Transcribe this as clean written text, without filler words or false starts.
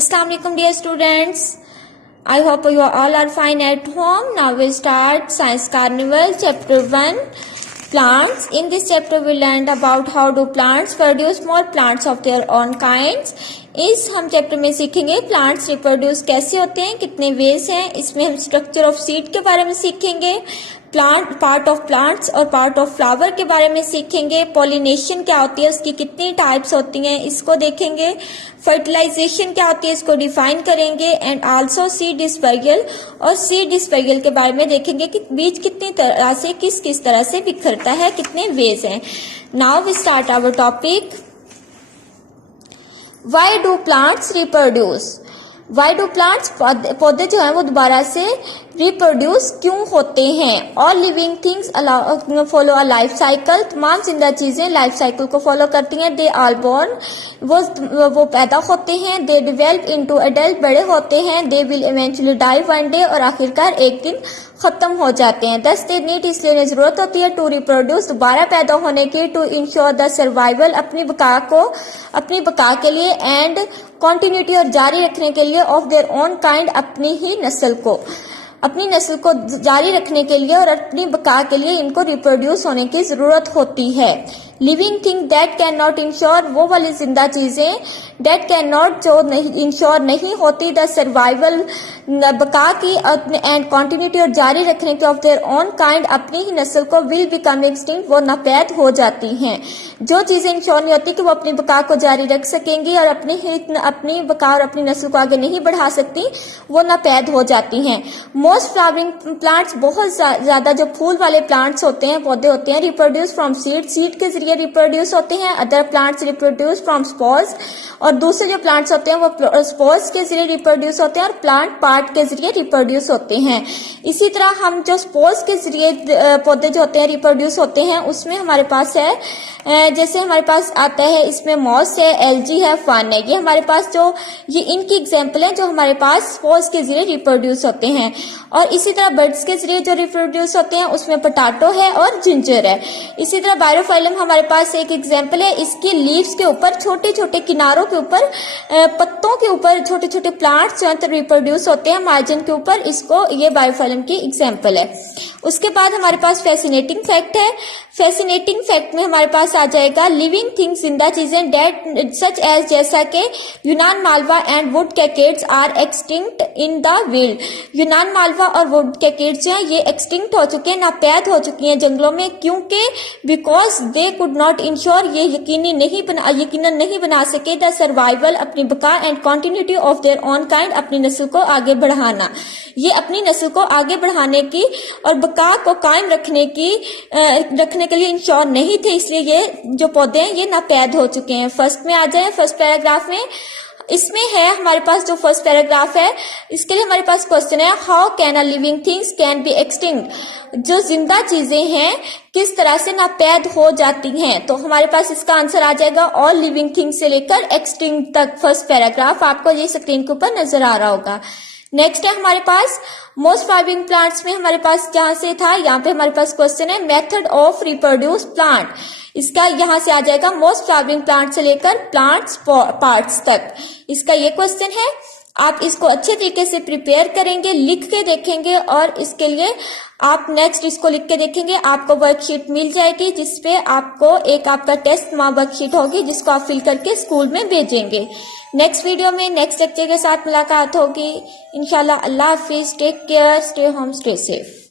Assalamu alaikum dear students. I hope you all are fine at home. Now we start Science Carnival chapter 1 plants. In this chapter we learned about how do plants produce more plants of their own kinds. इस हम chapter में सीखेंगे plants reproduce कैसे होते हैं, कितने ways हैं. इसमें हम स्ट्रक्चर ऑफ सीड के बारे में सीखेंगे, प्लांट पार्ट ऑफ प्लांट्स और पार्ट ऑफ फ्लावर के बारे में सीखेंगे, पॉलिनेशन क्या होती है, उसकी कितनी टाइप्स होती हैं इसको देखेंगे, फर्टिलाइजेशन क्या होती है इसको डिफाइन करेंगे, एंड आल्सो सीड डिस्पर्सल और सीड डिस्पर्सल के बारे में देखेंगे कि बीज कितनी तरह से किस तरह से बिखरता है, कितने वेज हैं. Now we start our topic. Why do plants reproduce. Why do plants पौधे जो हैं वो दोबारा से रिप्रोड्यूस क्यों होते हैं. All living things follow a life cycle. तमाम जिंदा चीजें लाइफ साइकिल को फॉलो करती हैं. दे आर बोर्न, वो पैदा होते हैं. दे डिवेल्प इनटू एडल्ट, बड़े होते हैं. They will eventually die one day, और आखिरकार एक दिन खत्म हो जाते हैं. दस दे नीड, इसलिए उन्हें जरूरत होती है टू रिप्रोड्यूस, दोबारा पैदा होने की, टू इंश्योर द सर्वाइवल, अपनी बका के लिए, एंड कॉन्टिन्यूटी और जारी रखने के लिए, ऑफ देयर ओन काइंड, अपनी नस्ल को जारी रखने के लिए और अपनी बका के लिए इनको रिप्रोड्यूस होने की जरूरत होती है. Living thing that can not ensure, वो वाली जिंदा चीजें दैट कैन नॉट, जो नहीं इंश्योर नहीं होती, द सर्वाइवल, बका की एंड कॉन्टिन्यूटी और जारी रखने की, ऑफ देयर ओन काइंड, अपनी ही नस्ल को, विल बिकम एक्सटिंक्ट, वो नापैद हो जाती हैं. जो चीजें इंश्योर नहीं होती कि वो अपनी बका को जारी रख सकेंगी और अपनी बका और अपनी नस्ल को आगे नहीं बढ़ा सकती, वो नापैद हो जाती हैं. मोस्ट फ्लावरिंग प्लांट्स, बहुत ज्यादा जो फूल वाले प्लांट्स होते हैं, पौधे होते हैं, रिप्रोड्यूस फ्रॉम सीड के जरिए रिप्रोड्यूस होते हैं. Other plants reproduce from spores, और दूसरे जो प्लांट्स होते हैं वो स्पोर्स के जरिए रिप्रोड्यूस होते हैं और प्लांट पार्ट के जरिए रिप्रोड्यूस होते हैं. इसी तरह हम जो स्पोर्स के जरिए पौधे जो होते हैं रिप्रोड्यूस होते हैं, उसमें हमारे पास है, जैसे हमारे पास आता है, इसमें मॉस है, एल्गी है, फन है. ये हमारे पास ये इनकी एग्जाम्पल है जो हमारे पास स्पोर्स के जरिए रिप्रोड्यूस होते हैं. और इसी तरह बर्ड्स के जरिए जो रिप्रोड्यूस होते हैं उसमें पोटैटो है और जिंजर है. इसी तरह बायोफाइलम हमारे पास एक एग्जाम्पल है. इसकी लीव्स के ऊपर, छोटे छोटे किनारों के ऊपर, पत्तों के ऊपर छोटे छोटे प्लांट्स जो है रिप्रोड्यूस होते हैं मार्जिन के ऊपर. इसको ये बायोफाइलम की एग्जाम्पल है. उसके बाद हमारे पास फैसिनेटिंग फैक्ट है. फैसिनेटिंग फैक्ट में हमारे पास आ जाएगा लिविंग थिंग्स, जिंदा चीजें, डेट सच एज, जैसा कि Yunnan malva and wood cycads are extinct in the wild. Yunnan malva और वुड कैकेट्स जो है ये एक्सटिंक्ट हो चुके हैं, नापैद हो चुकी हैं जंगलों में. क्योंकि because they could not ensure, ये यकीनन नहीं बना सके, द सर्वाइवल, अपनी बका, and continuity of their own kind, अपनी नस्ल को आगे बढ़ाना. ये अपनी नस्ल को आगे बढ़ाने की और बका को कायम रखने के लिए इंश्योर नहीं थे, इसलिए ये जो पौधे हैं ये नापैद हो चुके हैं. फर्स्ट में आ जाए, फर्स्ट पैराग्राफ में. इसमें है हमारे पास जो फर्स्ट पैराग्राफ है, इसके लिए हमारे पास क्वेश्चन है, how can a living things can be extinct. जो जिंदा चीजें हैं किस तरह से नापैद हो जाती हैं. तो हमारे पास इसका आंसर आ जाएगा ऑल लिविंग थिंग्स से लेकर एक्सटिंक्ट तक. फर्स्ट पैराग्राफ आपको ये स्क्रीन के ऊपर नजर आ रहा होगा. नेक्स्ट है हमारे पास मोस्ट फ्लावरिंग प्लांट्स में हमारे पास जहां से था, यहाँ पे हमारे पास क्वेश्चन है मेथड ऑफ रिप्रोड्यूस प्लांट. इसका यहां से आ जाएगा मोस्ट फ्लावरिंग प्लांट से लेकर प्लांट्स पार्ट्स तक. इसका ये क्वेश्चन है. आप इसको अच्छे तरीके से प्रिपेयर करेंगे, लिख के देखेंगे, और इसके लिए आप नेक्स्ट इसको लिख के देखेंगे. आपको वर्कशीट मिल जाएगी जिसपे आपको आपका टेस्ट वर्कशीट होगी जिसको आप फिल करके स्कूल में भेजेंगे. नेक्स्ट वीडियो में नेक्स्ट लेक्चर के साथ मुलाकात होगी इंशाल्लाह. अल्लाह हाफिज. Take care, stay home, stay safe.